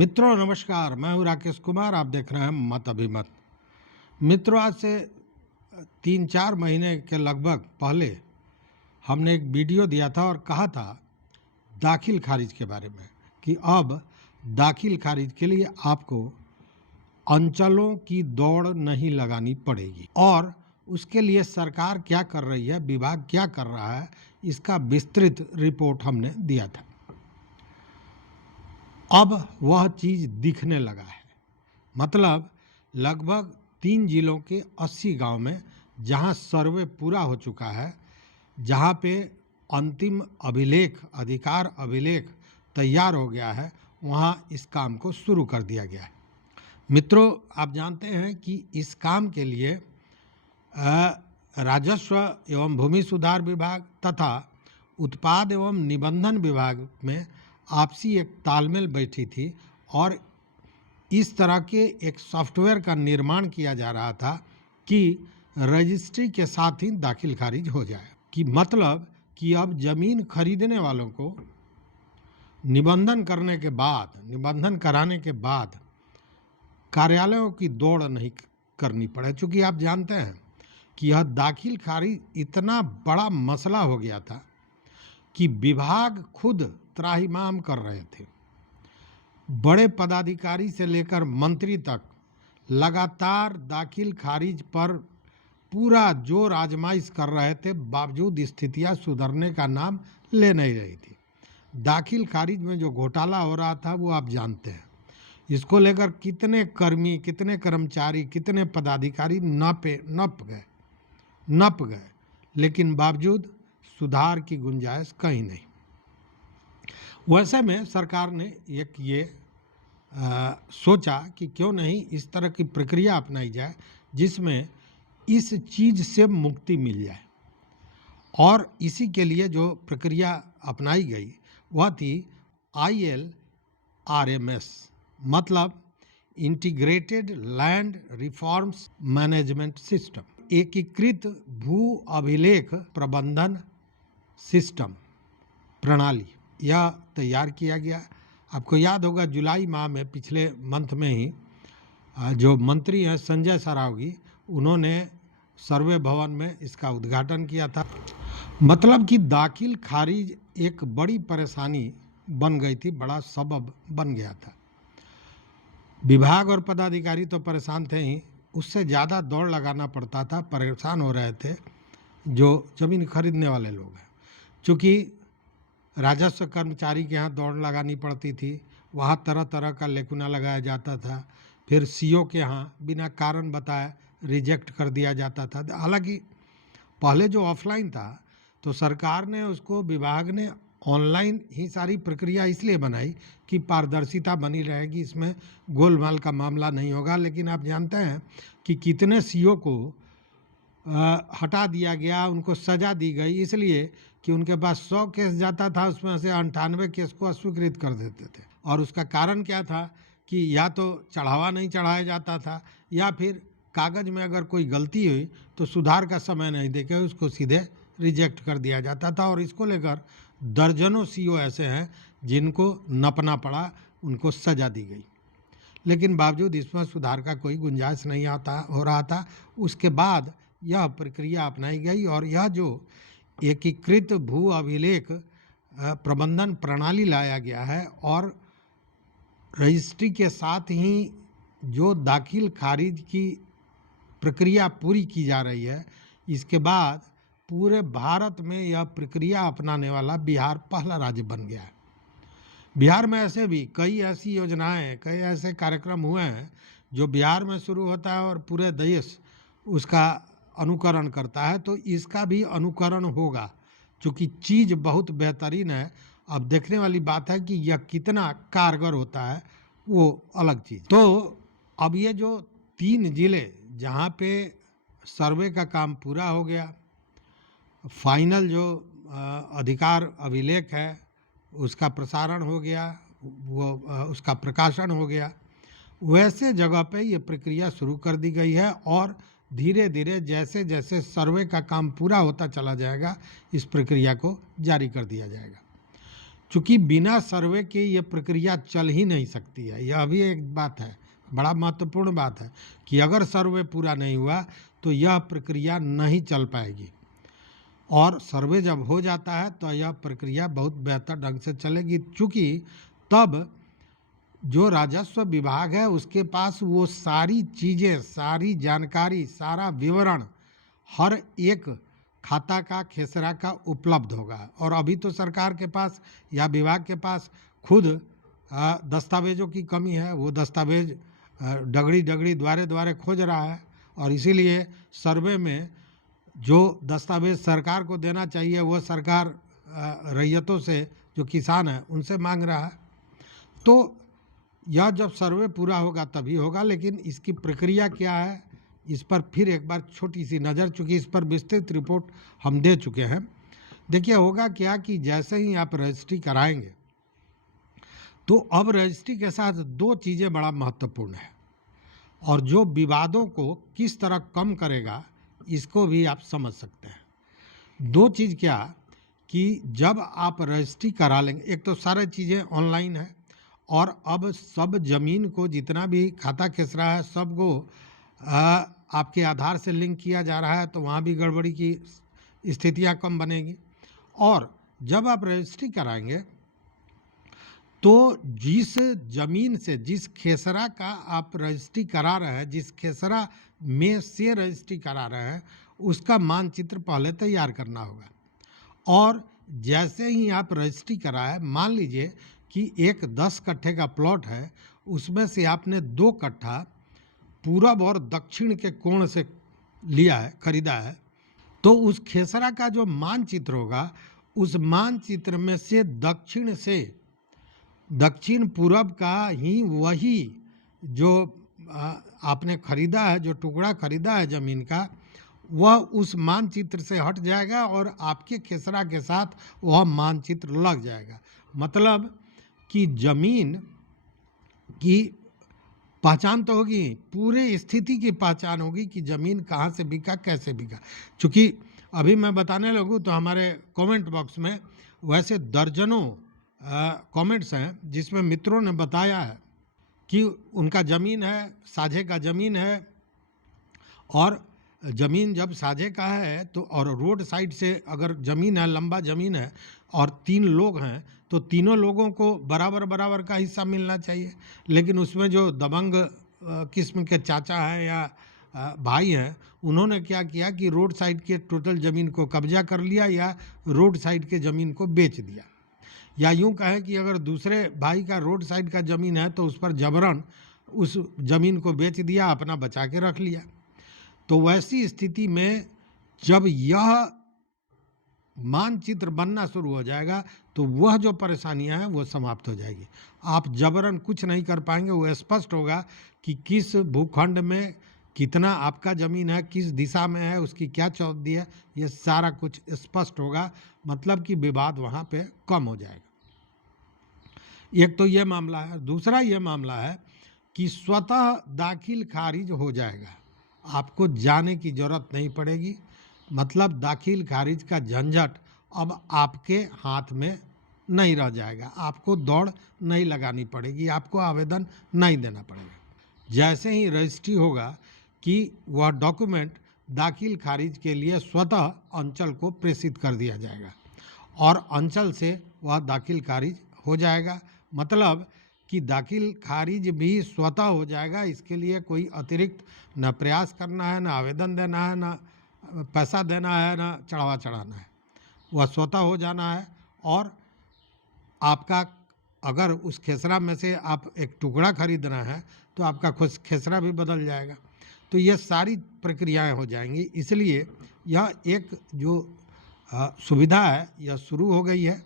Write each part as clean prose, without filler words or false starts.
मित्रों नमस्कार, मैं हूं राकेश कुमार। आप देख रहे हैं मत अभिमत। मित्रों, आज से 3-4 महीने के लगभग पहले हमने एक वीडियो दिया था और कहा था दाखिल खारिज के बारे में कि अब दाखिल खारिज के लिए आपको अंचलों की दौड़ नहीं लगानी पड़ेगी और उसके लिए सरकार क्या कर रही है, विभाग क्या कर रहा है, इसका विस्तृत रिपोर्ट हमने दिया था। अब वह चीज़ दिखने लगा है। मतलब लगभग 3 जिलों के 80 गांव में जहां सर्वे पूरा हो चुका है, जहां पे अंतिम अभिलेख, अधिकार अभिलेख तैयार हो गया है, वहां इस काम को शुरू कर दिया गया है। मित्रों, आप जानते हैं कि इस काम के लिए राजस्व एवं भूमि सुधार विभाग तथा उत्पाद एवं निबंधन विभाग में आपसी एक तालमेल बैठी थी और इस तरह के एक सॉफ्टवेयर का निर्माण किया जा रहा था कि रजिस्ट्री के साथ ही दाखिल खारिज हो जाए। कि मतलब कि अब ज़मीन खरीदने वालों को निबंधन कराने के बाद कार्यालयों की दौड़ नहीं करनी पड़े। चूँकि आप जानते हैं कि यह दाखिल खारिज इतना बड़ा मसला हो गया था कि विभाग खुद त्राहिमाम कर रहे थे। बड़े पदाधिकारी से लेकर मंत्री तक लगातार दाखिल खारिज पर पूरा जोर आजमाइश कर रहे थे, बावजूद स्थितियां सुधरने का नाम ले नहीं रही थी। दाखिल खारिज में जो घोटाला हो रहा था वो आप जानते हैं। इसको लेकर कितने कर्मी, कितने कर्मचारी, कितने पदाधिकारी नप गए, लेकिन बावजूद सुधार की गुंजाइश कहीं नहीं। वैसे में सरकार ने सोचा कि क्यों नहीं इस तरह की प्रक्रिया अपनाई जाए जिसमें इस चीज़ से मुक्ति मिल जाए। और इसी के लिए जो प्रक्रिया अपनाई गई वह थी ILRMS, मतलब integrated land reforms management system, एकीकृत भू अभिलेख प्रबंधन सिस्टम प्रणाली। यह तैयार किया गया। आपको याद होगा जुलाई माह में, पिछले मंथ में ही जो मंत्री हैं संजय सरावगी, उन्होंने सर्वे भवन में इसका उद्घाटन किया था। मतलब कि दाखिल खारिज एक बड़ी परेशानी बन गई थी, बड़ा सबब बन गया था। विभाग और पदाधिकारी तो परेशान थे ही, उससे ज़्यादा दौड़ लगाना पड़ता था। परेशान हो रहे थे जो ज़मीन खरीदने वाले लोग हैं। चूँकि राजस्व कर्मचारी के यहाँ दौड़ लगानी पड़ती थी, वहाँ तरह तरह का लेकुना लगाया जाता था। फिर CO के यहाँ बिना कारण बताए रिजेक्ट कर दिया जाता था। हालांकि पहले जो ऑफलाइन था तो सरकार ने उसको, विभाग ने ऑनलाइन ही सारी प्रक्रिया इसलिए बनाई कि पारदर्शिता बनी रहेगी, इसमें गोलमाल का मामला नहीं होगा। लेकिन आप जानते हैं कि कितने CO को हटा दिया गया, उनको सज़ा दी गई, इसलिए कि उनके पास 100 केस जाता था, उसमें से 98 केस को अस्वीकृत कर देते थे। और उसका कारण क्या था कि या तो चढ़ावा नहीं चढ़ाया जाता था, या फिर कागज़ में अगर कोई गलती हुई तो सुधार का समय नहीं देके उसको सीधे रिजेक्ट कर दिया जाता था। और इसको लेकर दर्जनों CO ऐसे हैं जिनको नपना पड़ा, उनको सज़ा दी गई। लेकिन बावजूद इसमें सुधार का कोई गुंजाइश नहीं हो रहा था। उसके बाद यह प्रक्रिया अपनाई गई और यह जो एकीकृत भू अभिलेख प्रबंधन प्रणाली लाया गया है और रजिस्ट्री के साथ ही जो दाखिल खारिज की प्रक्रिया पूरी की जा रही है, इसके बाद पूरे भारत में यह प्रक्रिया अपनाने वाला बिहार पहला राज्य बन गया है। बिहार में ऐसे भी कई ऐसी योजनाएं, कई ऐसे कार्यक्रम हुए हैं जो बिहार में शुरू होता है और पूरे देश उसका अनुकरण करता है। तो इसका भी अनुकरण होगा, क्योंकि चीज़ बहुत बेहतरीन है। अब देखने वाली बात है कि यह कितना कारगर होता है, वो अलग चीज़। तो अब ये जो 3 जिले जहाँ पे सर्वे का काम पूरा हो गया, फाइनल जो अधिकार अभिलेख है उसका प्रसारण हो गया, वो उसका प्रकाशन हो गया, वैसे जगह पे ये प्रक्रिया शुरू कर दी गई है। और धीरे धीरे जैसे जैसे सर्वे का काम पूरा होता चला जाएगा, इस प्रक्रिया को जारी कर दिया जाएगा। चूँकि बिना सर्वे के ये प्रक्रिया चल ही नहीं सकती है। यह भी एक बात है, बड़ा महत्वपूर्ण बात है कि अगर सर्वे पूरा नहीं हुआ तो यह प्रक्रिया नहीं चल पाएगी, और सर्वे जब हो जाता है तो यह प्रक्रिया बहुत बेहतर ढंग से चलेगी, चूँकि तब जो राजस्व विभाग है उसके पास वो सारी चीज़ें, सारी जानकारी, सारा विवरण हर एक खाता का, खेसरा का उपलब्ध होगा। और अभी तो सरकार के पास या विभाग के पास खुद दस्तावेज़ों की कमी है। वो दस्तावेज डगड़ी डगड़ी द्वारे द्वारे खोज रहा है, और इसीलिए सर्वे में जो दस्तावेज सरकार को देना चाहिए वो सरकार रैयतों से, जो किसान हैं, उनसे मांग रहा है। तो यह जब सर्वे पूरा होगा तभी होगा, लेकिन इसकी प्रक्रिया क्या है इस पर फिर एक बार छोटी सी नज़र, चूँकि इस पर विस्तृत रिपोर्ट हम दे चुके हैं। देखिए होगा क्या कि जैसे ही आप रजिस्ट्री कराएंगे तो अब रजिस्ट्री के साथ दो चीज़ें बड़ा महत्वपूर्ण है, और जो विवादों को किस तरह कम करेगा इसको भी आप समझ सकते हैं। दो चीज़ क्या कि जब आप रजिस्ट्री करा लेंगे, एक तो सारी चीज़ें ऑनलाइन है, और अब सब ज़मीन को जितना भी खाता खेसरा है सबको आपके आधार से लिंक किया जा रहा है, तो वहाँ भी गड़बड़ी की स्थितियाँ कम बनेगी। और जब आप रजिस्ट्री कराएंगे तो जिस ज़मीन से, जिस खेसरा का आप रजिस्ट्री करा रहे हैं, जिस खेसरा में से रजिस्ट्री करा रहे हैं, उसका मानचित्र पहले तैयार करना होगा। और जैसे ही आप रजिस्ट्री कराए, मान लीजिए कि एक 10 कट्ठे का प्लॉट है, उसमें से आपने 2 कट्ठा पूरब और दक्षिण के कोण से लिया है, खरीदा है, तो उस खेसरा का जो मानचित्र होगा, उस मानचित्र में से दक्षिण पूरब का ही वही जो आपने खरीदा है, जो टुकड़ा खरीदा है ज़मीन का, वह उस मानचित्र से हट जाएगा और आपके खेसरा के साथ वह मानचित्र लग जाएगा। मतलब कि ज़मीन की पहचान तो होगी, पूरे स्थिति की पहचान होगी कि ज़मीन कहाँ से बिका, कैसे बिका। चूँकि अभी मैं बताने लगूँ तो हमारे कमेंट बॉक्स में वैसे दर्जनों कमेंट्स हैं जिसमें मित्रों ने बताया है कि उनका ज़मीन है, साझे का ज़मीन है, और ज़मीन जब साझे का है तो, और रोड साइड से अगर ज़मीन है, लंबा ज़मीन है, और 3 लोग हैं तो तीनों लोगों को बराबर बराबर का हिस्सा मिलना चाहिए। लेकिन उसमें जो दबंग किस्म के चाचा हैं या भाई हैं, उन्होंने क्या किया कि रोड साइड के टोटल ज़मीन को कब्जा कर लिया या रोड साइड के ज़मीन को बेच दिया। या यूँ कहें कि अगर दूसरे भाई का रोड साइड का ज़मीन है तो उस पर जबरन उस ज़मीन को बेच दिया, अपना बचा के रख लिया। तो वैसी स्थिति में जब यह मानचित्र बनना शुरू हो जाएगा तो वह जो परेशानियां हैं वो समाप्त हो जाएगी। आप जबरन कुछ नहीं कर पाएंगे। वो स्पष्ट होगा कि किस भूखंड में कितना आपका ज़मीन है, किस दिशा में है, उसकी क्या चौहद्दी है, ये सारा कुछ स्पष्ट होगा। मतलब कि विवाद वहाँ पे कम हो जाएगा। एक तो ये मामला है। दूसरा ये मामला है कि स्वतः दाखिल खारिज हो जाएगा, आपको जाने की ज़रूरत नहीं पड़ेगी। मतलब दाखिल खारिज का झंझट अब आपके हाथ में नहीं रह जाएगा, आपको दौड़ नहीं लगानी पड़ेगी, आपको आवेदन नहीं देना पड़ेगा। जैसे ही रजिस्ट्री होगा कि वह डॉक्यूमेंट दाखिल खारिज के लिए स्वतः अंचल को प्रेषित कर दिया जाएगा, और अंचल से वह दाखिल खारिज हो जाएगा। मतलब कि दाखिल खारिज भी स्वतः हो जाएगा। इसके लिए कोई अतिरिक्त न प्रयास करना है, न आवेदन देना है, न पैसा देना है, न चढ़ावा चढ़ाना है, वह स्वतः हो जाना है। और आपका अगर उस खेसरा में से आप एक टुकड़ा खरीदना है तो आपका खुद खेसरा भी बदल जाएगा। तो ये सारी प्रक्रियाएं हो जाएंगी। इसलिए यह एक जो सुविधा है यह शुरू हो गई है।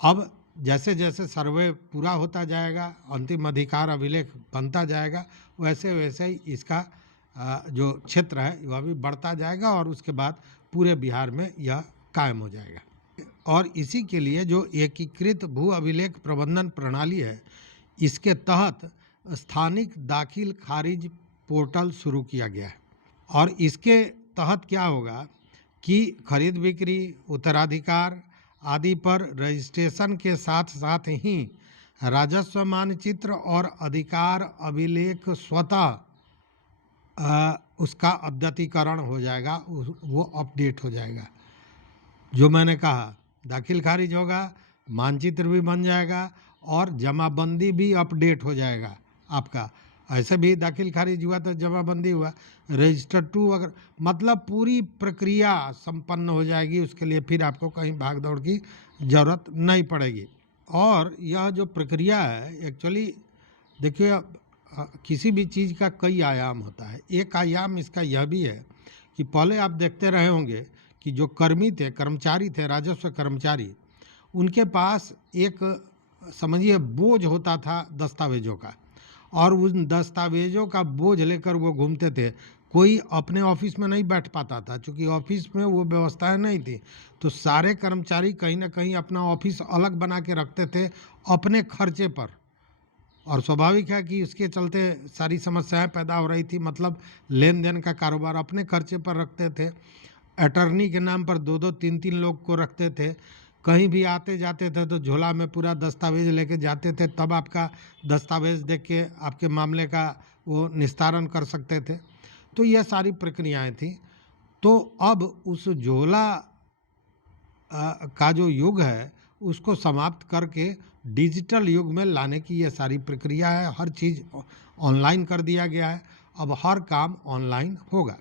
अब जैसे जैसे सर्वे पूरा होता जाएगा, अंतिम अधिकार अभिलेख बनता जाएगा, वैसे वैसे ही इसका जो क्षेत्र है वह भी बढ़ता जाएगा, और उसके बाद पूरे बिहार में यह कायम हो जाएगा। और इसी के लिए जो एकीकृत भू अभिलेख प्रबंधन प्रणाली है, इसके तहत स्थानिक दाखिल खारिज पोर्टल शुरू किया गया है। और इसके तहत क्या होगा कि खरीद बिक्री, उत्तराधिकार आदि पर रजिस्ट्रेशन के साथ साथ ही राजस्व मानचित्र और अधिकार अभिलेख स्वतः उसका अद्यतीकरण हो जाएगा, वो अपडेट हो जाएगा। जो मैंने कहा, दाखिल खारिज होगा, मानचित्र भी बन जाएगा और जमाबंदी भी अपडेट हो जाएगा आपका। ऐसे भी दाखिल खारिज हुआ तो जमाबंदी हुआ, रजिस्टर 2 अगर, मतलब पूरी प्रक्रिया संपन्न हो जाएगी। उसके लिए फिर आपको कहीं भाग दौड़ की ज़रूरत नहीं पड़ेगी। और यह जो प्रक्रिया है एक्चुअली देखिए, किसी भी चीज़ का कई आयाम होता है। एक आयाम इसका यह भी है कि पहले आप देखते रहे होंगे कि जो कर्मी थे, कर्मचारी थे, राजस्व कर्मचारी, उनके पास एक समझिए बोझ होता था दस्तावेजों का, और उन दस्तावेजों का बोझ लेकर वो घूमते थे। कोई अपने ऑफिस में नहीं बैठ पाता था, क्योंकि ऑफिस में वो व्यवस्थाएं नहीं थी। तो सारे कर्मचारी कहीं ना कहीं अपना ऑफिस अलग बना के रखते थे अपने खर्चे पर, और स्वाभाविक है कि इसके चलते सारी समस्याएं पैदा हो रही थी। मतलब लेन देन का कारोबार अपने खर्चे पर रखते थे। अटर्नी के नाम पर 2-2, 3-3 लोग को रखते थे। कहीं भी आते जाते थे तो झोला में पूरा दस्तावेज लेके जाते थे, तब आपका दस्तावेज देख के आपके मामले का वो निस्तारण कर सकते थे। तो यह सारी प्रक्रियाएं थी। तो अब उस झोला का जो युग है उसको समाप्त करके डिजिटल युग में लाने की ये सारी प्रक्रिया है। हर चीज़ ऑनलाइन कर दिया गया है। अब हर काम ऑनलाइन होगा।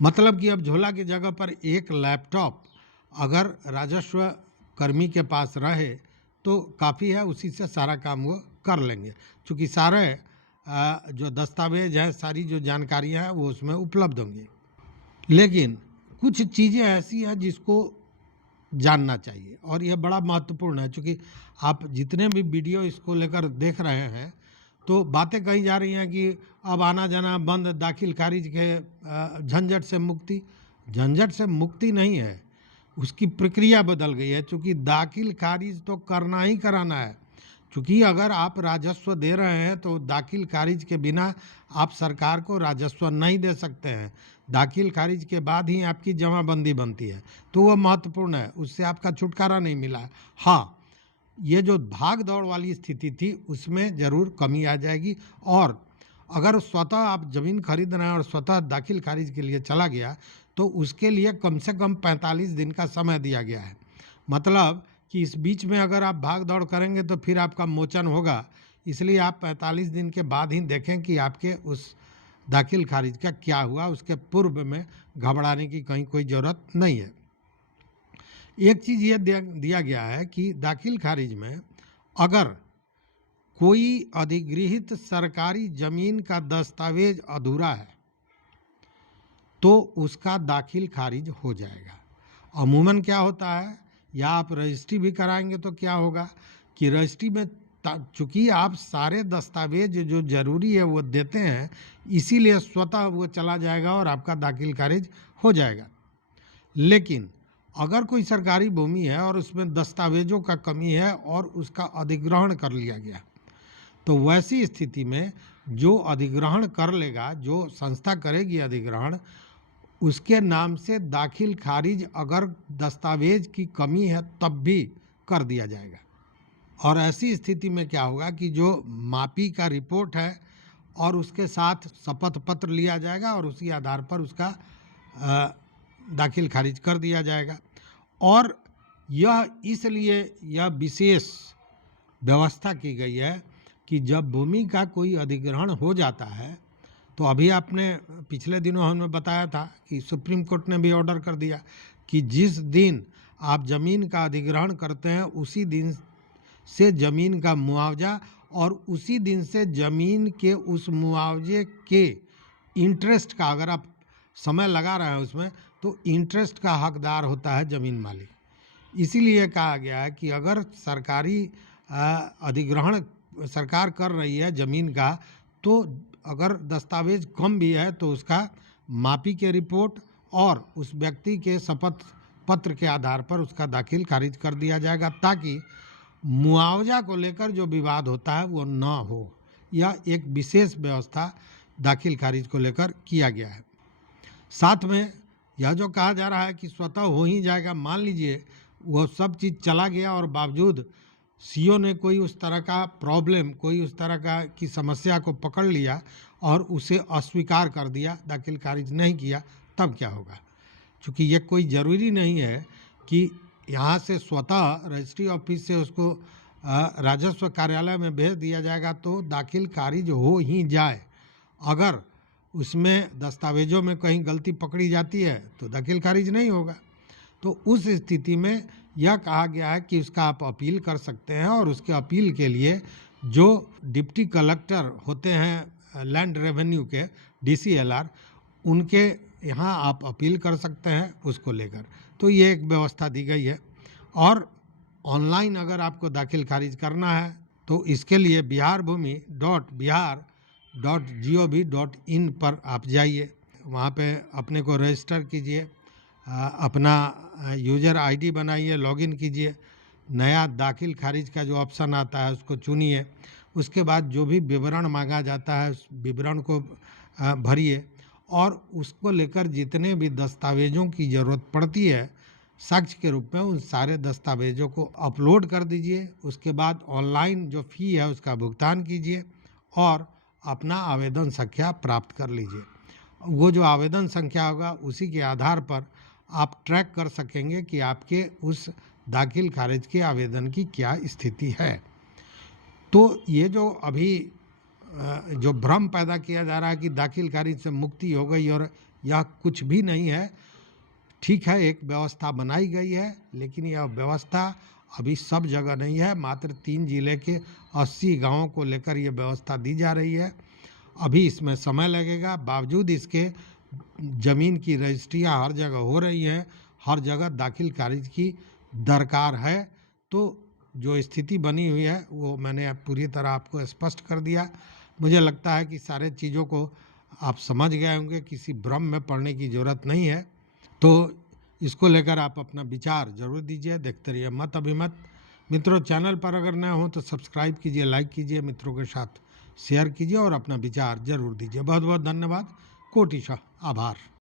मतलब कि अब झोला की जगह पर एक लैपटॉप अगर राजस्व कर्मी के पास रहे तो काफ़ी है, उसी से सारा काम वो कर लेंगे, क्योंकि सारे जो दस्तावेज हैं, सारी जो जानकारियां हैं वो उसमें उपलब्ध होंगी। लेकिन कुछ चीज़ें ऐसी हैं जिसको जानना चाहिए, और यह बड़ा महत्वपूर्ण है। क्योंकि आप जितने भी वीडियो इसको लेकर देख रहे हैं तो बातें कही जा रही हैं कि अब आना जाना बंद, दाखिल खारिज के झंझट से मुक्ति। झंझट से मुक्ति नहीं है, उसकी प्रक्रिया बदल गई है। क्योंकि दाखिल खारिज तो करना ही कराना है। क्योंकि अगर आप राजस्व दे रहे हैं तो दाखिल खारिज के बिना आप सरकार को राजस्व नहीं दे सकते हैं। दाखिल खारिज के बाद ही आपकी जमाबंदी बनती है, तो वह महत्वपूर्ण है, उससे आपका छुटकारा नहीं मिला है। हाँ, ये जो भाग दौड़ वाली स्थिति थी उसमें ज़रूर कमी आ जाएगी। और अगर स्वतः आप ज़मीन खरीद रहे हैं और स्वतः दाखिल खारिज के लिए चला गया तो उसके लिए कम से कम 45 दिन का समय दिया गया है। मतलब कि इस बीच में अगर आप भाग दौड़ करेंगे तो फिर आपका मोचन होगा। इसलिए आप 45 दिन के बाद ही देखें कि आपके उस दाखिल खारिज का क्या हुआ। उसके पूर्व में घबराने की कहीं कोई ज़रूरत नहीं है। एक चीज़ ये दिया गया है कि दाखिल खारिज में अगर कोई अधिगृहित सरकारी ज़मीन का दस्तावेज अधूरा है तो उसका दाखिल खारिज हो जाएगा। अमूमन क्या होता है, या आप रजिस्ट्री भी कराएंगे तो क्या होगा कि रजिस्ट्री में चूँकि आप सारे दस्तावेज जो ज़रूरी है वो देते हैं, इसीलिए स्वतः वो चला जाएगा और आपका दाखिल खारिज हो जाएगा। लेकिन अगर कोई सरकारी भूमि है और उसमें दस्तावेजों का कमी है और उसका अधिग्रहण कर लिया गया, तो वैसी स्थिति में जो अधिग्रहण कर लेगा, जो संस्था करेगी अधिग्रहण, उसके नाम से दाखिल खारिज अगर दस्तावेज की कमी है तब भी कर दिया जाएगा। और ऐसी स्थिति में क्या होगा कि जो मापी का रिपोर्ट है और उसके साथ शपथ पत्र लिया जाएगा और उसी आधार पर उसका दाखिल खारिज कर दिया जाएगा। और यह इसलिए यह विशेष व्यवस्था की गई है कि जब भूमि का कोई अधिग्रहण हो जाता है, तो अभी आपने पिछले दिनों हमने बताया था कि सुप्रीम कोर्ट ने भी ऑर्डर कर दिया कि जिस दिन आप ज़मीन का अधिग्रहण करते हैं उसी दिन से ज़मीन का मुआवजा और उसी दिन से ज़मीन के उस मुआवजे के इंटरेस्ट का, अगर आप समय लगा रहे हैं उसमें, तो इंटरेस्ट का हकदार होता है ज़मीन मालिक। इसीलिए कहा गया है कि अगर सरकारी अधिग्रहण सरकार कर रही है ज़मीन का, तो अगर दस्तावेज कम भी है तो उसका मापी के रिपोर्ट और उस व्यक्ति के शपथ पत्र के आधार पर उसका दाखिल खारिज कर दिया जाएगा, ताकि मुआवजा को लेकर जो विवाद होता है वो ना हो। यह एक विशेष व्यवस्था दाखिल खारिज को लेकर किया गया है। साथ में यह जो कहा जा रहा है कि स्वतः हो ही जाएगा, मान लीजिए वह सब चीज़ चला गया और बावजूद सीओ ने कोई उस तरह का प्रॉब्लम, कोई उस तरह का की समस्या को पकड़ लिया और उसे अस्वीकार कर दिया, दाखिल खारिज नहीं किया, तब क्या होगा? क्योंकि ये कोई ज़रूरी नहीं है कि यहाँ से स्वतः रजिस्ट्री ऑफिस से उसको राजस्व कार्यालय में भेज दिया जाएगा तो दाखिल खारिज हो ही जाए। अगर उसमें दस्तावेजों में कहीं गलती पकड़ी जाती है तो दाखिल खारिज नहीं होगा। तो उस स्थिति में यह कहा गया है कि उसका आप अपील कर सकते हैं और उसके अपील के लिए जो डिप्टी कलेक्टर होते हैं लैंड रेवेन्यू के, DCLR, उनके यहाँ आप अपील कर सकते हैं उसको लेकर। तो ये एक व्यवस्था दी गई है। और ऑनलाइन अगर आपको दाखिल खारिज करना है तो इसके लिए biharbhumi.bihar.gov.in पर आप जाइए, वहाँ पे अपने को रजिस्टर कीजिए, अपना यूज़र ID बनाइए, लॉगिन कीजिए, नया दाखिल खारिज का जो ऑप्शन आता है उसको चुनिए, उसके बाद जो भी विवरण मांगा जाता है उस विवरण को भरिए और उसको लेकर जितने भी दस्तावेज़ों की ज़रूरत पड़ती है साक्ष्य के रूप में उन सारे दस्तावेज़ों को अपलोड कर दीजिए। उसके बाद ऑनलाइन जो फ़ी है उसका भुगतान कीजिए और अपना आवेदन संख्या प्राप्त कर लीजिए। वो जो आवेदन संख्या होगा उसी के आधार पर आप ट्रैक कर सकेंगे कि आपके उस दाखिल खारिज के आवेदन की क्या स्थिति है। तो ये जो अभी जो भ्रम पैदा किया जा रहा है कि दाखिल खारिज से मुक्ति हो गई, और यह कुछ भी नहीं है। ठीक है, एक व्यवस्था बनाई गई है, लेकिन यह व्यवस्था अभी सब जगह नहीं है। मात्र 3 जिले के 80 गांवों को लेकर यह व्यवस्था दी जा रही है। अभी इसमें समय लगेगा। बावजूद इसके ज़मीन की रजिस्ट्रियाँ हर जगह हो रही हैं, हर जगह दाखिल खारिज की दरकार है। तो जो स्थिति बनी हुई है वो मैंने पूरी तरह आपको स्पष्ट कर दिया। मुझे लगता है कि सारे चीज़ों को आप समझ गए होंगे, किसी भ्रम में पड़ने की ज़रूरत नहीं है। तो इसको लेकर आप अपना विचार ज़रूर दीजिए। देखते रहिए मत अभिमत। मित्रों, चैनल पर अगर नए हो तो सब्सक्राइब कीजिए, लाइक कीजिए, मित्रों के साथ शेयर कीजिए और अपना विचार ज़रूर दीजिए। बहुत बहुत धन्यवाद। कोटिशः आभार।